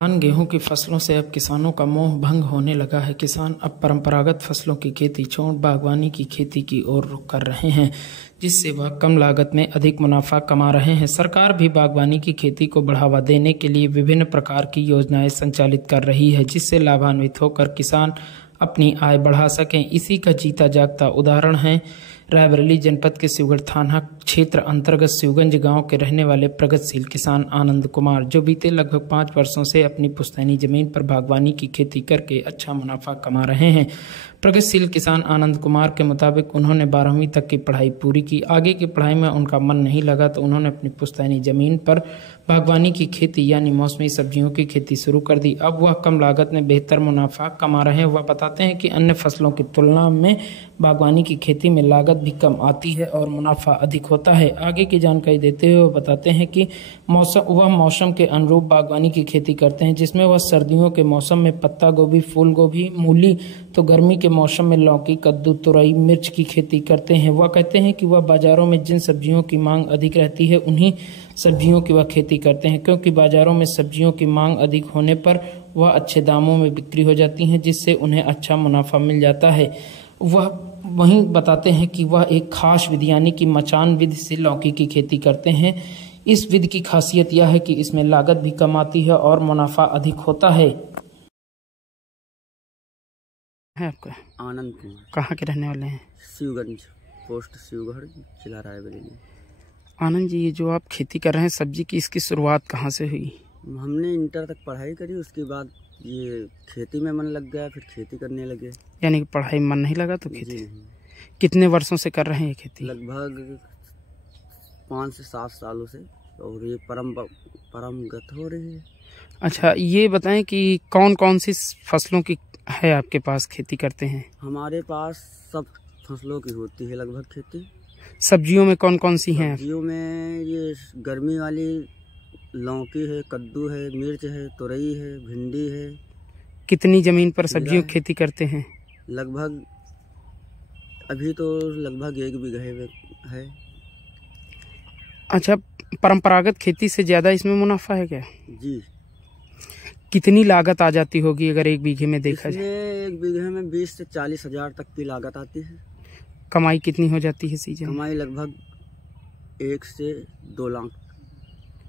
धान गेहूं की फसलों से अब किसानों का मोह भंग होने लगा है। किसान अब परंपरागत फसलों की खेती छोड़ बागवानी की खेती की ओर रुख कर रहे हैं, जिससे वह कम लागत में अधिक मुनाफा कमा रहे हैं। सरकार भी बागवानी की खेती को बढ़ावा देने के लिए विभिन्न प्रकार की योजनाएं संचालित कर रही है, जिससे लाभान्वित होकर किसान अपनी आय बढ़ा सकें। इसी का जीता जागता उदाहरण है रायबरेली जनपद के शिवगढ़ थाना क्षेत्र अंतर्गत शिवगंज गांव के रहने वाले प्रगतिशील किसान आनंद कुमार, जो बीते लगभग 5 वर्षों से अपनी पुश्तैनी जमीन पर बागवानी की खेती करके अच्छा मुनाफा कमा रहे हैं। प्रगतिशील किसान आनंद कुमार के मुताबिक उन्होंने 12वीं तक की पढ़ाई पूरी की। आगे की पढ़ाई में उनका मन नहीं लगा तो उन्होंने अपनी पुश्तैनी जमीन पर बागवानी की खेती यानी मौसमी सब्जियों की खेती शुरू कर दी। अब वह कम लागत में बेहतर मुनाफा कमा रहे हैं। वह बताते हैं कि अन्य फसलों की तुलना में बागवानी की खेती में लागत भी कम आती है और मुनाफा अधिक होता है। आगे की जानकारी देते हुए वह बताते हैं कि मौसम के अनुरूप बागवानी की खेती करते हैं, जिसमें वह सर्दियों के मौसम में पत्ता गोभी, फूल गोभी, मूली, तो गर्मी के मौसम में लौकी, कद्दू, तुरई, मिर्च की खेती करते हैं। वह कहते हैं कि वह बाजारों में जिन सब्जियों की मांग अधिक रहती है उन्हीं सब्जियों की वह खेती करते हैं, क्योंकि बाजारों में सब्जियों की मांग अधिक होने पर वह अच्छे दामों में बिक्री हो जाती हैं, जिससे उन्हें अच्छा मुनाफा मिल जाता है। वह वहीं बताते हैं कि वह एक खास विधि यानी कि मचान विधि से लौकी की खेती करते हैं। इस विधि की खासियत यह है कि इसमें लागत भी कम आती है और मुनाफा अधिक होता है। आपका आनंद कुमार। कहाँ के रहने वाले हैं? शिवगंज, पोस्ट शिवगढ़, जिला रायबरेली। आनंद जी, ये जो आप खेती कर रहे हैं सब्जी की, इसकी शुरुआत कहाँ से हुई? हमने इंटर तक पढ़ाई करी, उसके बाद ये खेती में मन लग गया, फिर खेती करने लगे। यानी कि पढ़ाई मन नहीं लगा तो खेती? जी। कितने वर्षों से कर रहे हैं ये खेती? लगभग 5 से 7 सालों से, और ये परमगत हो रही है। अच्छा, ये बताएं कि कौन कौन सी फसलों की है आपके पास खेती करते हैं? हमारे पास सब फसलों की होती है लगभग खेती। सब्जियों में कौन कौन सी हैं? सब्जियों में ये गर्मी वाली लौकी है, कद्दू है, मिर्च है, तुरई है, भिंडी है। कितनी जमीन पर सब्जियों की खेती करते हैं? लगभग अभी तो लगभग 1 बीघे में है। अच्छा, परंपरागत खेती से ज्यादा इसमें मुनाफा है क्या? जी। कितनी लागत आ जाती होगी अगर 1 बीघे में देखा जाए? 1 बीघे में 20 से 40 हजार तक की लागत आती है। कमाई कितनी हो जाती है सीजन? कमाई लगभग 1 से 2 लाख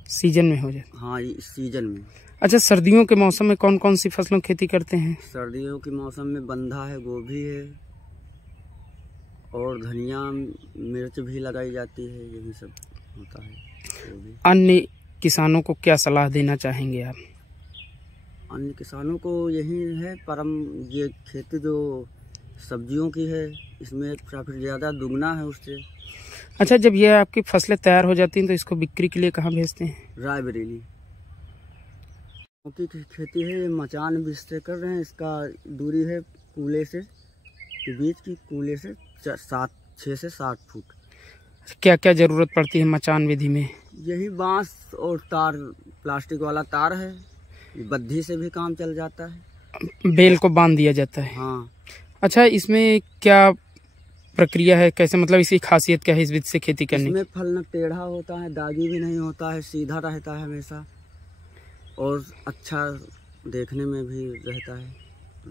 सीजन में हो जाती? हाँ, इस सीजन में। अच्छा, सर्दियों के मौसम में कौन कौन सी फसलों की खेती करते हैं? सर्दियों के मौसम में बंधा है, गोभी है, और धनिया, मिर्च भी लगाई जाती है। यही सब होता है। अन्य किसानों को क्या सलाह देना चाहेंगे आप? अन्य किसानों को यही है, ये खेती जो सब्जियों की है, इसमें प्रॉफिट ज़्यादा दुगना है उससे। अच्छा, जब ये आपकी फसलें तैयार हो जाती हैं तो इसको बिक्री के लिए कहाँ भेजते हैं? रायबरेली। लौकी की खेती है, ये मचान बीज से कर रहे हैं। इसका दूरी है कूले से के बीच की, कूले से 6 से 7 फुट। क्या क्या जरूरत पड़ती है मचान विधि में? यही बांस और तार, प्लास्टिक वाला तार है। बद्धी से भी काम चल जाता है। बेल को बांध दिया जाता है? हाँ। अच्छा, इसमें क्या प्रक्रिया है, कैसे, मतलब इसकी खासियत क्या है इस विधि से खेती करने? इसमें फल न टेढ़ा होता है, दागी भी नहीं होता है, सीधा रहता है हमेशा, और अच्छा देखने में भी रहता है।